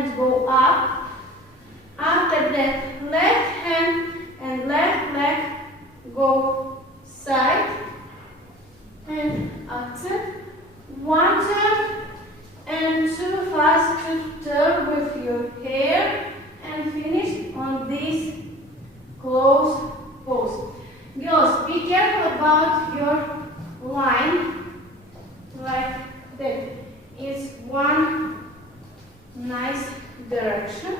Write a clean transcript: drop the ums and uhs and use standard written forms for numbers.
and go up. After that, left hand and left leg go side and upturn. One turn and two fast turn with your hair and finish on this close pose. Girls, be careful about your line like that. It's one nice direction.